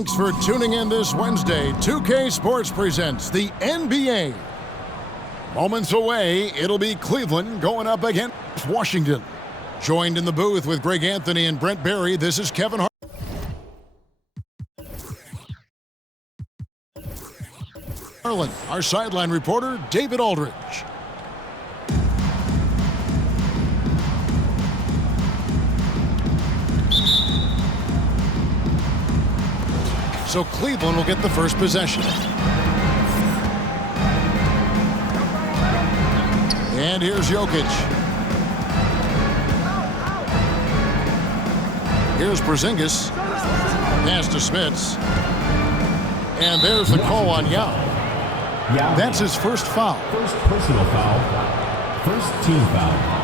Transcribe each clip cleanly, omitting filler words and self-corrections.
Thanks for tuning in this Wednesday. 2K Sports presents the NBA. Moments away, it'll be Cleveland going up against Washington. Joined in the booth with Greg Anthony and Brent Barry, this is Kevin Hart. Harlan, our sideline reporter, David Aldridge. So Cleveland will get the first possession. And here's Jokic. Here's Porzingis. Pass to Smits. And there's the call on Yao. That's his first foul. First personal foul. First team foul.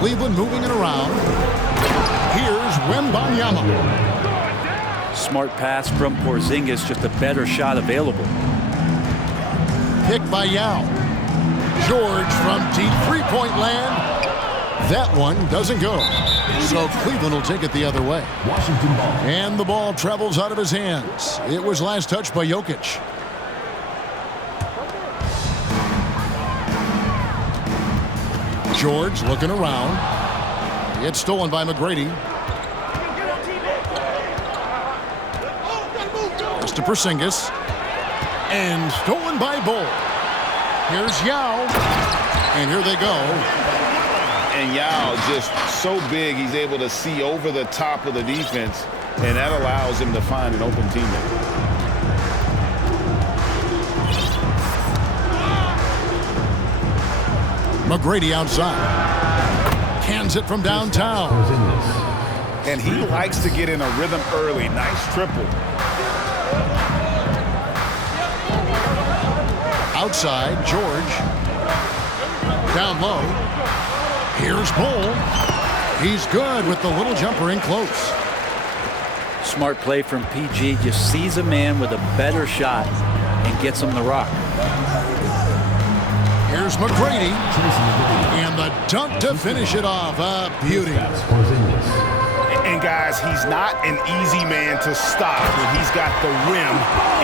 Cleveland moving it around. Here's Wembanyama. Smart pass from Porzingis, just a better shot available. Picked by Yao. George from deep three-point land. That one doesn't go. So Cleveland will take it the other way. Washington ball. And the ball travels out of his hands. It was last touched by Jokic. George looking around. It's stolen by McGrady. Pass to Porzingis. And stolen by Bull. Here's Yao. And here they go. And Yao just so big, he's able to see over the top of the defense, and that allows him to find an open teammate. McGrady outside. Cans it from downtown. And he likes to get in a rhythm early. Nice triple. Outside, George. Down low. Here's Bull. He's good with the little jumper in close. Smart play from PG. Just sees a man with a better shot and gets him the rock. Here's McGrady. And the dunk to finish it off. A beauty. And guys, he's not an easy man to stop when he's got the rim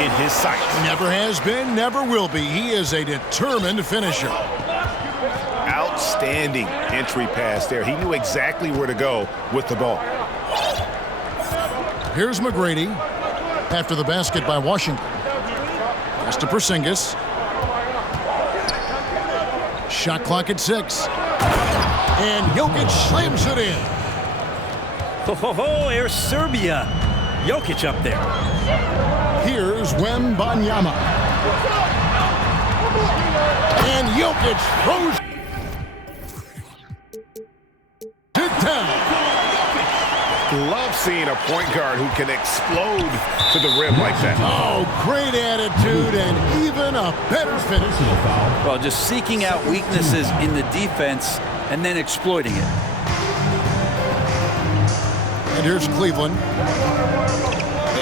in his sights. Never has been, never will be. He is a determined finisher. Outstanding entry pass there. He knew exactly where to go with the ball. Here's McGrady after the basket by Washington. Pass to Porzingis. Shot clock at 6. And Jokic slams it in. Oh, here's Serbia. Jokic up there. Here's Wembanyama. And Jokic throws it down. Love seeing a point guard who can explode to the rim like that. Oh, great attitude and even a better finish. Well, just seeking out weaknesses in the defense and then exploiting it. And here's Cleveland.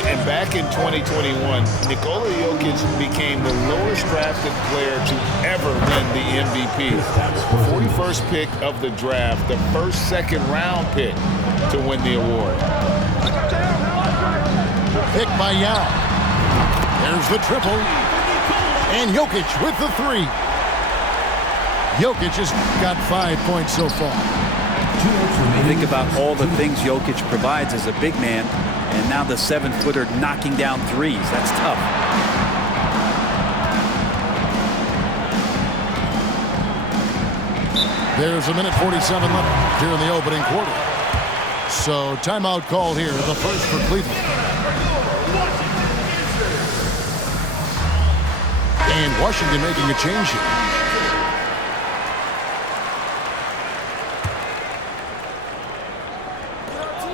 And back in 2021, Nikola Jokic became the lowest drafted player to ever win the MVP. 41st pick of the draft, the first second-round pick to win the award. Picked by Yao. There's the triple. And Jokic with the 3. Jokic has got 5 points so far. Think about all the things Jokic provides as a big man, and now the 7-footer knocking down threes. That's tough. There's a minute 47 left here in the opening quarter. So timeout call here, the first for Cleveland. And Washington making a change here.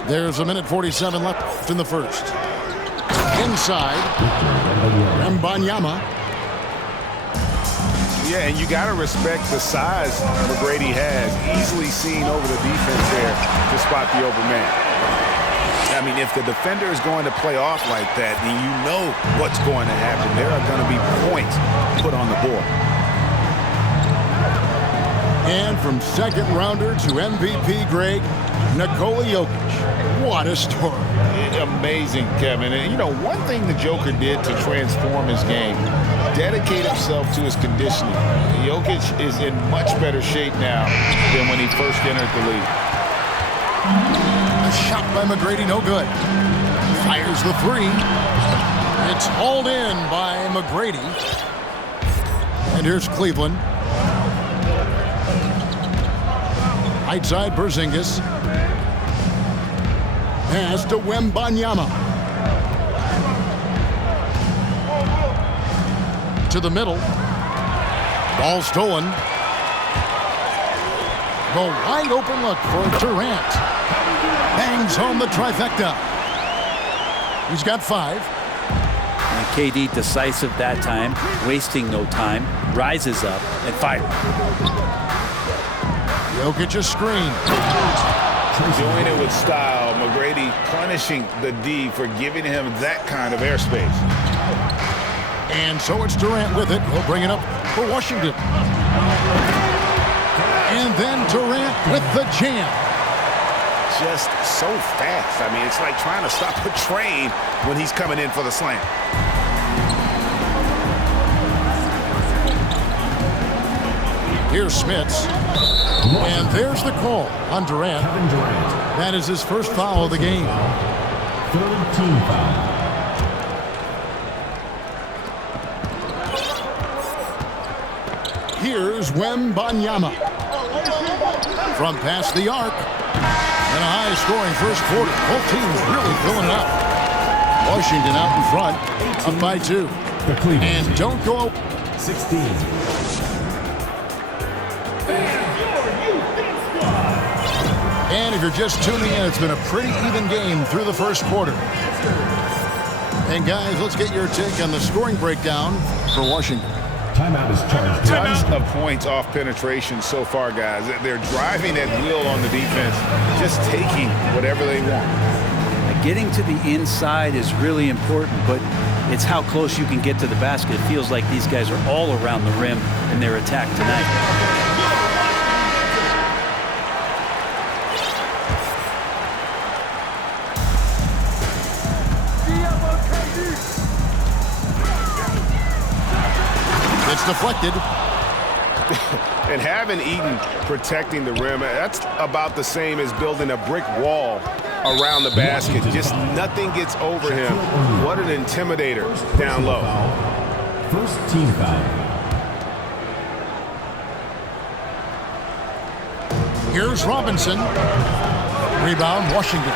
There's a minute 47 left in the first. Inside, Wembanyama. Yeah, and you got to respect the size McGrady has. Easily seen over the defense there to spot the open man. I mean, if the defender is going to play off like that, then you know what's going to happen. There are going to be points put on the board. And from second rounder to MVP, Greg, Nikola Jokic. What a story. Amazing, Kevin. And, you know, one thing the Joker did to transform his game, dedicate himself to his conditioning. Jokic is in much better shape now than when he first entered the league. A shot by McGrady, no good. Fires the three. It's hauled in by McGrady. And here's Cleveland. Right side, Porzingis. Pass to Wembanyama. To the middle. Ball stolen. The wide open look for Durant. Bangs home the trifecta. He's got 5. And KD decisive that time, wasting no time, rises up and fires. Jokic a screen. Doing it with style. McGrady punishing the D for giving him that kind of airspace. And so it's Durant with it. He'll bring it up for Washington. And then Durant with the jam. Just so fast. I mean, it's like trying to stop a train when he's coming in for the slam. Here's Smits. And there's the call on Durant. Kevin Durant. That is his first foul of the game. Third team foul. Here's Wembanyama. From past the arc. And a high-scoring first quarter. Both teams really filling it up. Washington out in front, up by 2. The Cleveland And team. don't go. 16. And if you're just tuning in, it's been a pretty even game through the first quarter. And guys, let's get your take on the scoring breakdown for Washington. Timeout is charged. Tons of points off penetration so far, guys. They're driving at will on the defense, just taking whatever they want. Getting to the inside is really important, but it's how close you can get to the basket. It feels like these guys are all around the rim in their attack tonight. It's deflected. And having Eaton protecting the rim, that's about the same as building a brick wall around the basket. Just nothing gets over him. What an intimidator down low. First team foul. Here's Robinson. Rebound, Washington.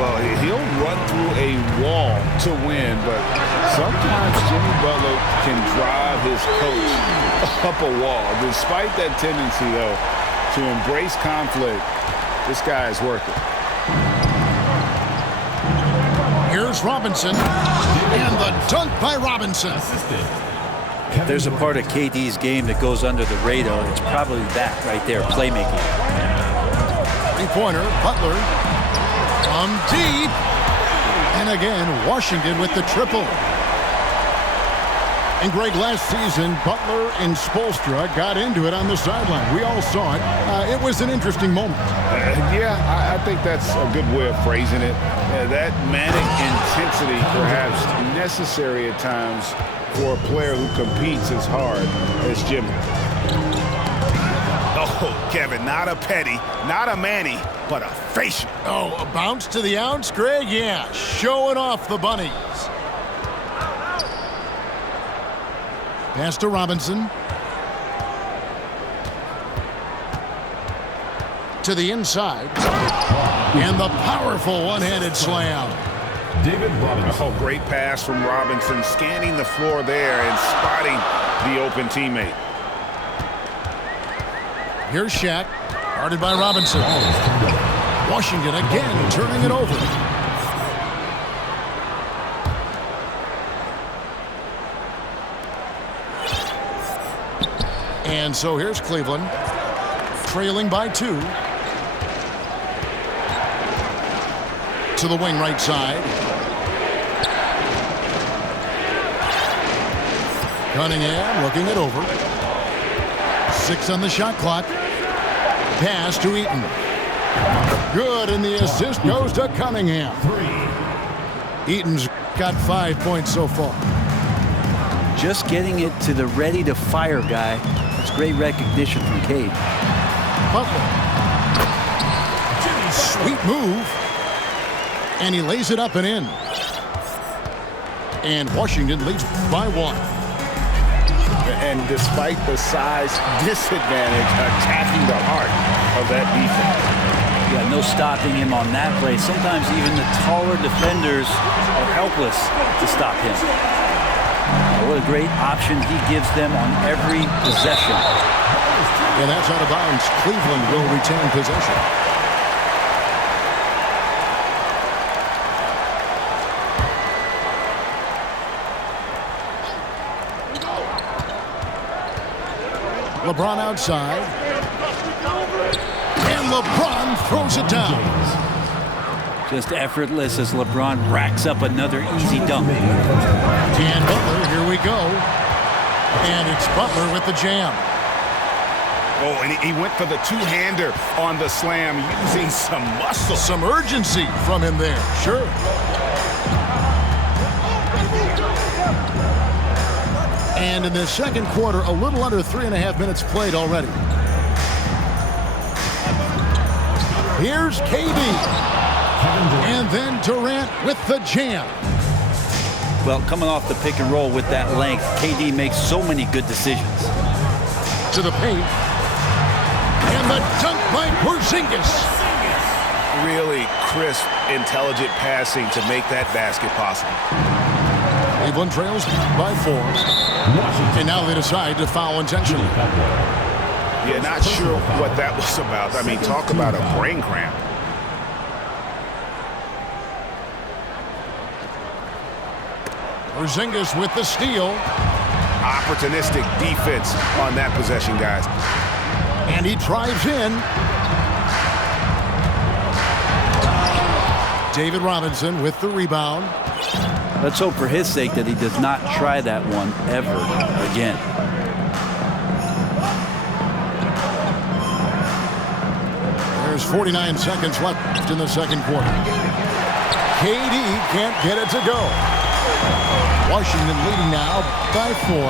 Well, he'll run through a wall to win, but sometimes Jimmy Butler can drive his coach up a wall. Despite that tendency, though, to embrace conflict, this guy is working. Here's Robinson. And the dunk by Robinson. There's a part of KD's game that goes under the radar. It's probably that right there, playmaking. Three-pointer, Butler. From deep. And again, Washington with the triple. And Greg, last season, Butler and Spoelstra got into it on the sideline. We all saw it. It was an interesting moment. Yeah, I think that's a good way of phrasing it. That manic intensity perhaps necessary at times for a player who competes as hard as Jimmy. Oh, Kevin, not a petty, not a Manny, but a facial. Oh, a bounce to the ounce, Greg? Yeah, showing off the bunnies. Pass to Robinson. To the inside. And the powerful one-handed slam. David Robinson. Oh, great pass from Robinson, scanning the floor there and spotting the open teammate. Here's Shaq. Guarded by Robinson. Washington again turning it over. And so here's Cleveland, trailing by 2. To the wing right side. Cunningham looking it over. 6 on the shot clock. Pass to Eaton. Good, and the assist goes to Cunningham. 3. Eaton's got 5 points so far. Just getting it to the ready-to-fire guy. That's great recognition from Cade. Butler. Sweet move. And he lays it up and in. And Washington leads by 1. And despite the size disadvantage, attacking the heart of that defense. Yeah, no stopping him on that play. Sometimes even the taller defenders are helpless to stop him. What a great option he gives them on every possession. And that's out of bounds. Cleveland will retain possession. LeBron outside. And LeBron throws it down. Just effortless as LeBron racks up another easy dunk. And Butler, here we go. And it's Butler with the jam. Oh, and he went for the two-hander on the slam, using some muscle. Some urgency from him there, sure. And in the second quarter, a little under 3.5 minutes played already. Here's KD. And then Durant with the jam. Well, coming off the pick and roll with that length, KD makes so many good decisions. To the paint. And the dunk by Porzingis. Really crisp, intelligent passing to make that basket possible. Cleveland trails by 4. And now they decide to foul intentionally. Yeah, not sure what that was about. I mean, talk about a brain cramp. Porzingis with the steal. Opportunistic defense on that possession, guys. And he drives in. David Robinson with the rebound. Let's hope for his sake that he does not try that one ever again. There's 49 seconds left in the second quarter. KD can't get it to go. Washington leading now by 4.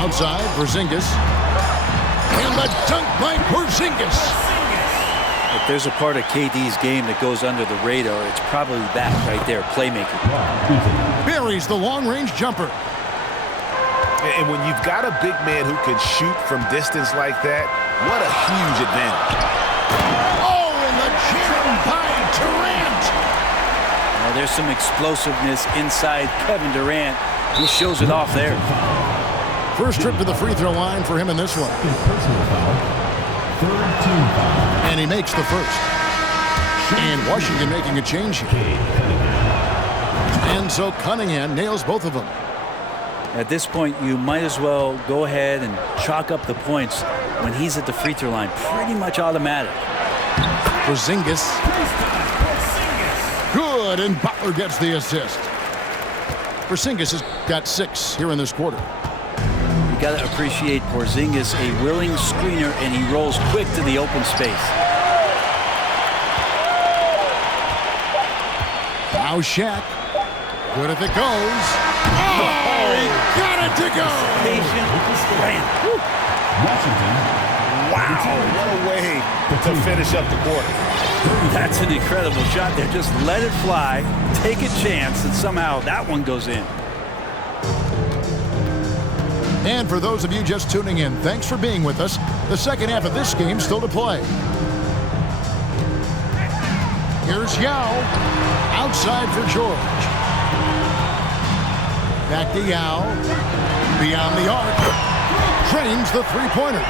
Outside, Porzingis. And the dunk by Porzingis. If there's a part of KD's game that goes under the radar, it's probably that right there, playmaking. Buries the long-range jumper. And when you've got a big man who can shoot from distance like that, what a huge advantage. Oh, and the jam by Durant. Well, there's some explosiveness inside Kevin Durant. He shows it off there. First trip to the free throw line for him in this one. Personal foul. Third team foul. And he makes the first. And Washington making a change here. And so Cunningham nails both of them. At this point, you might as well go ahead and chalk up the points when he's at the free throw line. Pretty much automatic. Porzingis. Good, and Butler gets the assist. Porzingis has got 6 here in this quarter. You got to appreciate Porzingis, a willing screener, and he rolls quick to the open space. Now Shaq. Good if it goes. Oh, he got it to go. Patient ran. Washington. Wow, what a way to finish up the quarter. That's an incredible shot there. Just let it fly, take a chance, and somehow that one goes in. And for those of you just tuning in, thanks for being with us. The second half of this game still to play. Here's Yao. Outside for George. Back to Yao. Beyond the arc. Trains the three-pointer.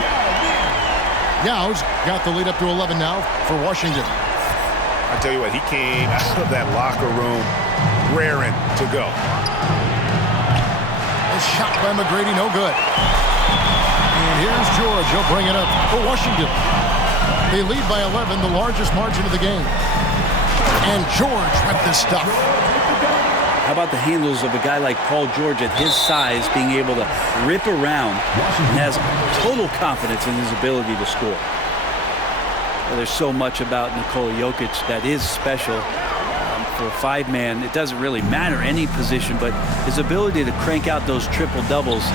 Yao's got the lead up to 11 now for Washington. I tell you what, he came out of that locker room raring to go. A shot by McGrady, no good. And here's George. He'll bring it up for Washington. They lead by 11, the largest margin of the game. And George with the stuff. How about the handles of a guy like Paul George at his size being able to rip around and has total confidence in his ability to score? Well, there's so much about Nikola Jokic that is special. For a five-man, it doesn't really matter any position, but his ability to crank out those triple-doubles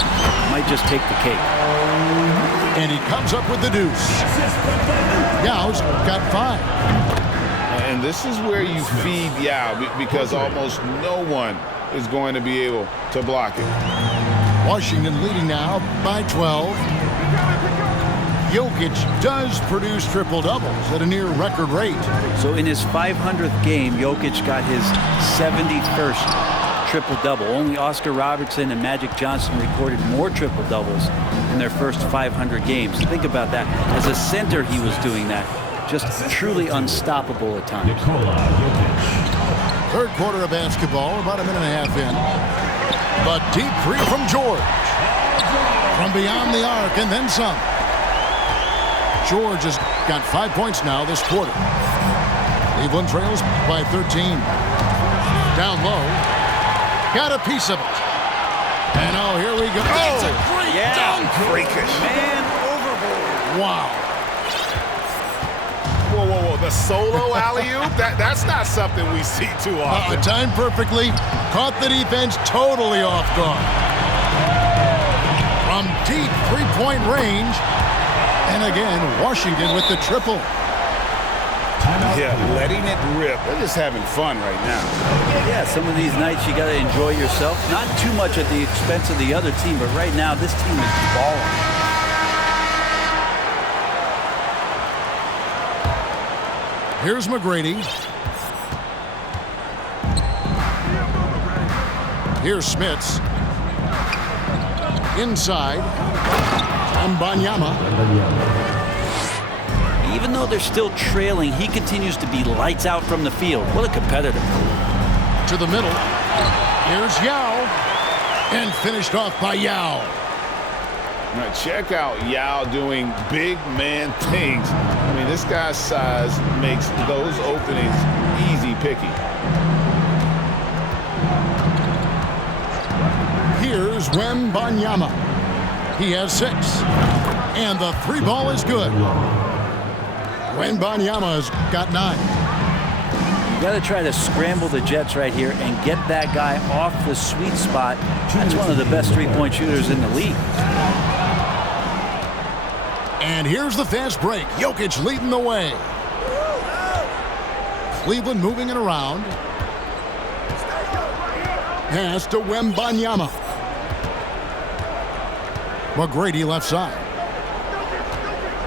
might just take the cake. And he comes up with the deuce. Yao's got 5. And this is where you feed Yao because almost no one is going to be able to block it. Washington leading now by 12. Jokic does produce triple-doubles at a near record rate. So in his 500th game, Jokic got his 71st triple-double. Only Oscar Robertson and Magic Johnson recorded more triple-doubles in their first 500 games. Think about that. As a center, he was doing that. Just truly unstoppable at times. Nikola Jokic. Third quarter of basketball, about a minute and a half in. But deep three from George. From beyond the arc and then some. George has got 5 points now this quarter. Cleveland trails by 13. Down low. Got a piece of it. And oh, here we go. That's a great dunk. Freakish. Man overboard. Wow. Whoa, whoa, whoa. The solo alley-oop? That's not something we see too often. Timed perfectly. Caught the defense totally off guard. From deep three-point range. And again, Washington with the triple. Yeah, letting it rip. They're just having fun right now. Yeah, some of these nights you got to enjoy yourself. Not too much at the expense of the other team, but right now this team is balling. Here's McGrady. Here's Smits. Inside. Mbanyama. Even though they're still trailing, he continues to be lights out from the field. What a competitor. To the middle. Here's Yao. And finished off by Yao. Now check out Yao doing big man things. I mean, this guy's size makes those openings easy picking. Here's Wembanyama. He has 6. And the 3 ball is good. Wembanyama's got 9. You got to try to scramble the Jets right here and get that guy off the sweet spot. That's one of the best three-point shooters in the league. And here's the fast break. Jokic leading the way. Cleveland moving it around. Pass to Wembanyama. McGrady left side.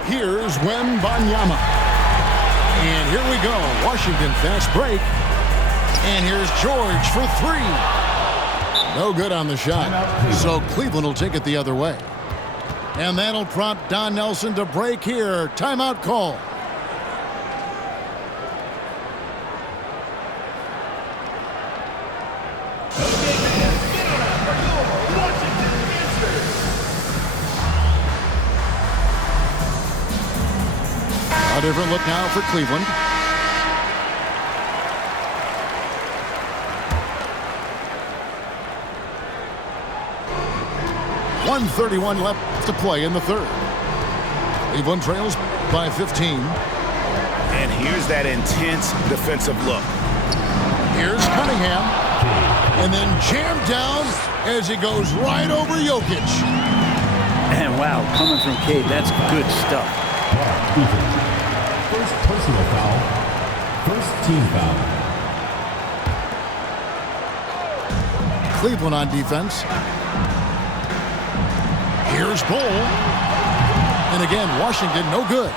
Here's Wembanyama. And here we go. Washington fast break. And here's George for 3. No good on the shot. So Cleveland will take it the other way. And that'll prompt Don Nelson to break here. Timeout call. A different look now for Cleveland. .131 left to play in the third. Cleveland trails by 15. And here's that intense defensive look. Here's Cunningham. And then jammed down as he goes right over Jokic. And wow, coming from Cade, that's good stuff. First personal foul. First team foul. Cleveland on defense. Here's Bull. And again, Washington no good.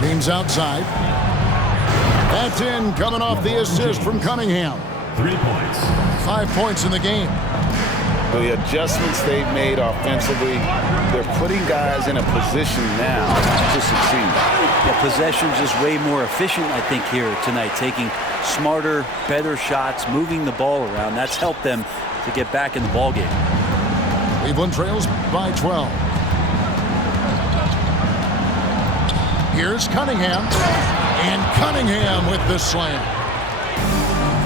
James outside. That's in, coming off the assist from Cunningham. 3 points. 5 points in the game. The adjustments they've made offensively, they're putting guys in a position now to succeed. The possession's just way more efficient, I think, here tonight. Taking smarter, better shots, moving the ball around. That's helped them to get back in the ballgame. Cleveland trails by 12. Here's Cunningham. And Cunningham with the slam.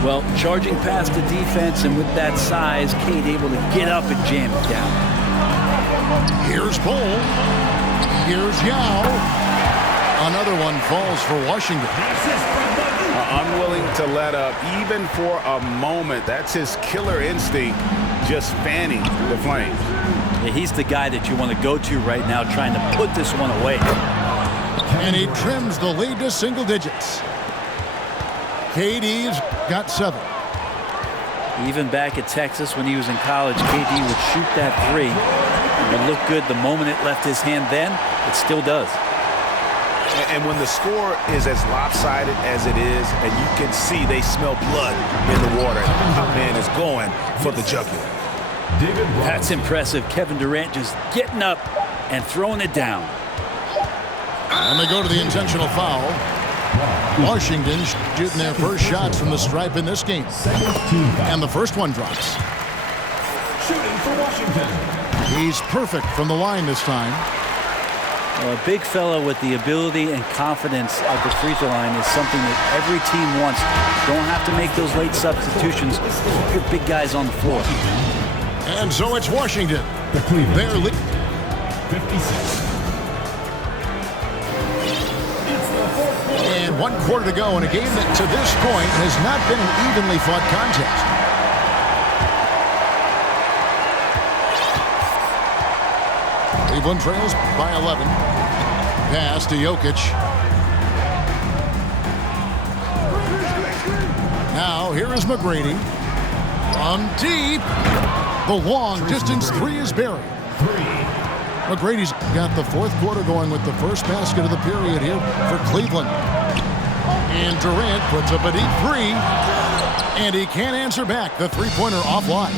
Well, charging past the defense, and with that size, Cade able to get up and jam it down. Here's Bull. Here's Yao. Another one falls for Washington. Unwilling to let up even for a moment. That's his killer instinct, just fanning the flames. Yeah, he's the guy that you want to go to right now, trying to put this one away. And he trims the lead to single digits. KD's got 7. Even back at Texas when he was in college, KD would shoot that 3. It would look good the moment it left his hand then. It still does. And when the score is as lopsided as it is, and you can see they smell blood in the water, our man is going for the jugular. That's impressive. Kevin Durant just getting up and throwing it down. And they go to the intentional foul. Washington shooting their first shots from the stripe in this game. And the first one drops. Shooting for Washington. He's perfect from the line this time. Well, a big fella with the ability and confidence at the free throw line is something that every team wants. Don't have to make those late substitutions. Keep your big guys on the floor. And so it's Washington. The Cleveland. They're 56. And 1 quarter to go in a game that to this point has not been an evenly fought contest. Cleveland trails by 11. Pass to Jokic. Now here is McGrady. From deep. The long distance 3 is buried. McGrady's got the 4th quarter going with the first basket of the period here for Cleveland. And Durant puts up a deep 3. And he can't answer back. The three-pointer offline.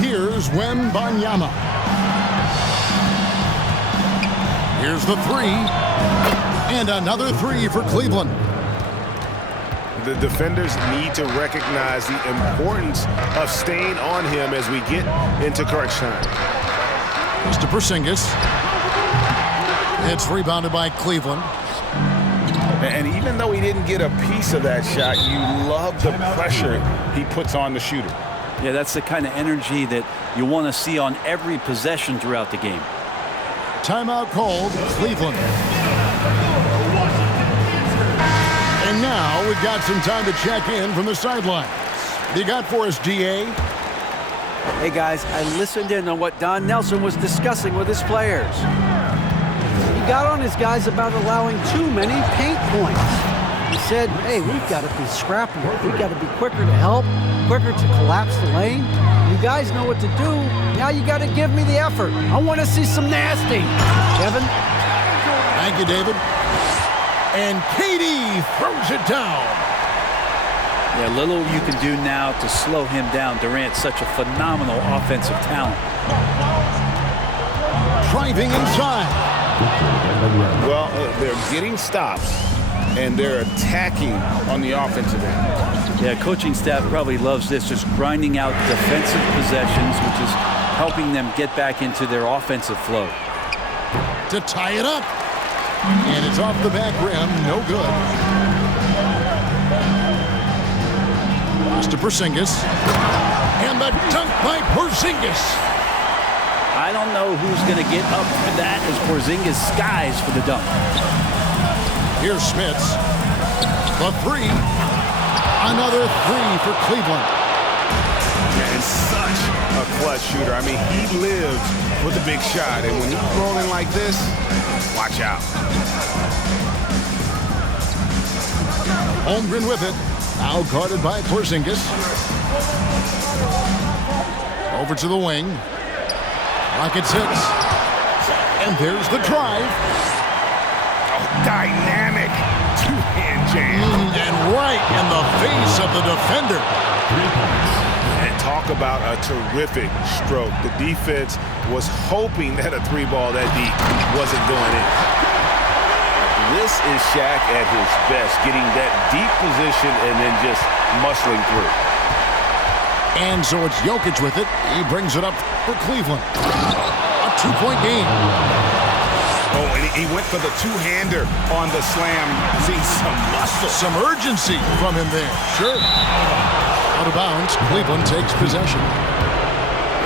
Here's Wembanyama. Here's the 3. And another 3 for Cleveland. The defenders need to recognize the importance of staying on him as we get into crunch time. Mr. Porzingis. It's rebounded by Cleveland. And even though he didn't get a piece of that shot, you love the pressure he puts on the shooter. Yeah, that's the kind of energy that you want to see on every possession throughout the game. Timeout called, Cleveland. And now we've got some time to check in from the sidelines. You got for us, GA? Hey guys, I listened in on what Don Nelson was discussing with his players. He got on his guys about allowing too many paint points. He said, hey, we've got to be scrappier. We've got to be quicker to help, quicker to collapse the lane. You guys know what to do. Now you got to give me the effort. I want to see some nasty. Kevin? Thank you, David. And KD throws it down. Yeah, little you can do now to slow him down. Durant's such a phenomenal offensive talent. Driving inside. Well, they're getting stops, and they're attacking on the offensive end. Yeah, coaching staff probably loves this, just grinding out defensive possessions, which is helping them get back into their offensive flow. To tie it up. And it's off the back rim. No good. Pass to Porzingis. And the dunk by Porzingis. I don't know who's going to get up for that as Porzingis skies for the dunk. Here's Smits. The 3. Another 3 for Cleveland. And such a clutch shooter. I mean, he lives with a big shot. And when he's rolling like this, watch out. Holmgren with it. Now guarded by Porzingis. Over to the wing. Rockets hits. And there's the drive. Oh, dynamic two-hand jam. And right in the face of the defender. And talk about a terrific stroke. The defense was hoping that a 3-ball that deep wasn't going in. This is Shaq at his best, getting that deep position and then just muscling through. And so it's Jokic with it. He brings it up for Cleveland. A 2-point game. Oh, and He went for the two-hander on the slam. See some muscle. Some urgency from him there. Sure. Out of bounds, Cleveland takes possession.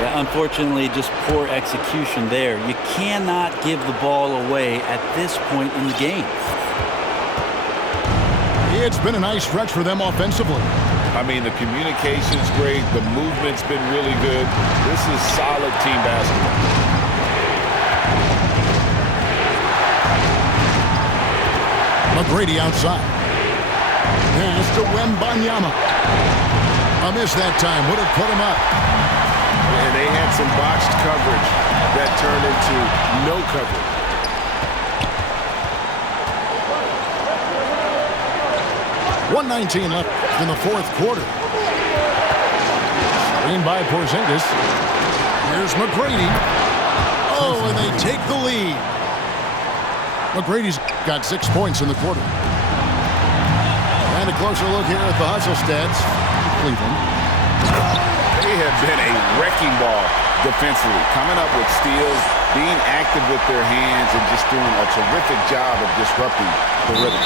Yeah, unfortunately, just poor execution there. You cannot give the ball away at this point in the game. It's been a nice stretch for them offensively. I mean, the communication's great. The movement's been really good. This is solid team basketball. McGrady outside. Pass to Wembanyama. A miss that time would have put him up. And they had some botched coverage that turned into no coverage. 1:19 left in the fourth quarter. Screened by Porzingis. Here's McGrady. Oh, and they take the lead. McGrady's got 6 points in the quarter. And a closer look here at the hustle stats. Cleveland. They have been a wrecking ball defensively, coming up with steals, being active with their hands, and just doing a terrific job of disrupting the rhythm.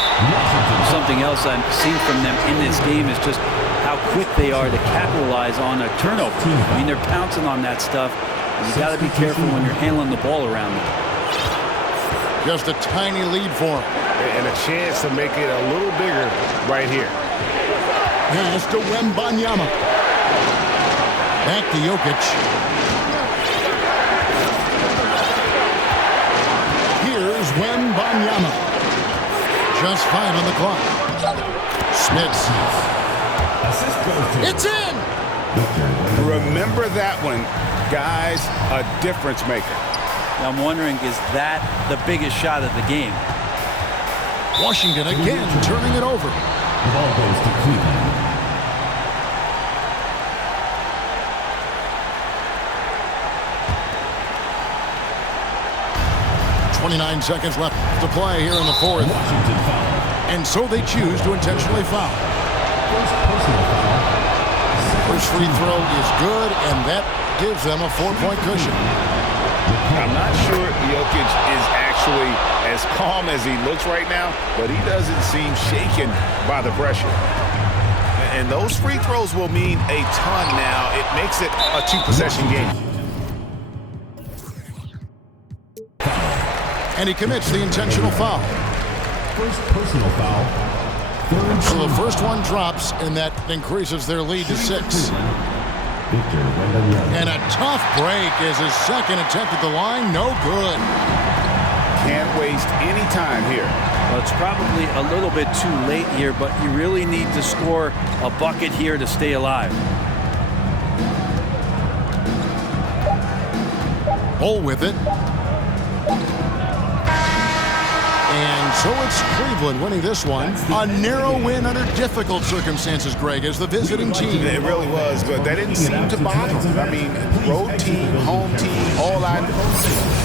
Something else I've seen from them in this game is just how quick they are to capitalize on a turnover. I mean, they're pouncing on that stuff. You got to be careful when you're handling the ball around them. Just a tiny lead for him. And a chance to make it a little bigger right here. Pass to Wembanyama. Back to Jokic. Here's Wembanyama. Just 5 on the clock. Smith. It's in! Remember that one, guys, a difference maker. I'm wondering, is that the biggest shot of the game? Washington again turning it over. The ball goes to Cleveland. 29 seconds left to play here in the fourth. Washington foul. And so they choose to intentionally foul. First personal foul. First free throw is good, and that gives them a 4-point cushion. I'm not sure Jokic is actually as calm as he looks right now, but he doesn't seem shaken by the pressure. And those free throws will mean a ton now. It makes it a 2-possession game. And he commits the intentional foul. First personal foul. Third So the first one drops, and that increases their lead to 6. Victor Wembanyama. And a tough break as his second attempt at the line, no good. Can't waste any time here. Well, it's probably a little bit too late here, but you really need to score a bucket here to stay alive. Bull with it. And so it's Cleveland winning this one. A narrow win under difficult circumstances, Greg, as the visiting team. It really was, but that didn't seem to bother them. I mean, road team, home team, all I know.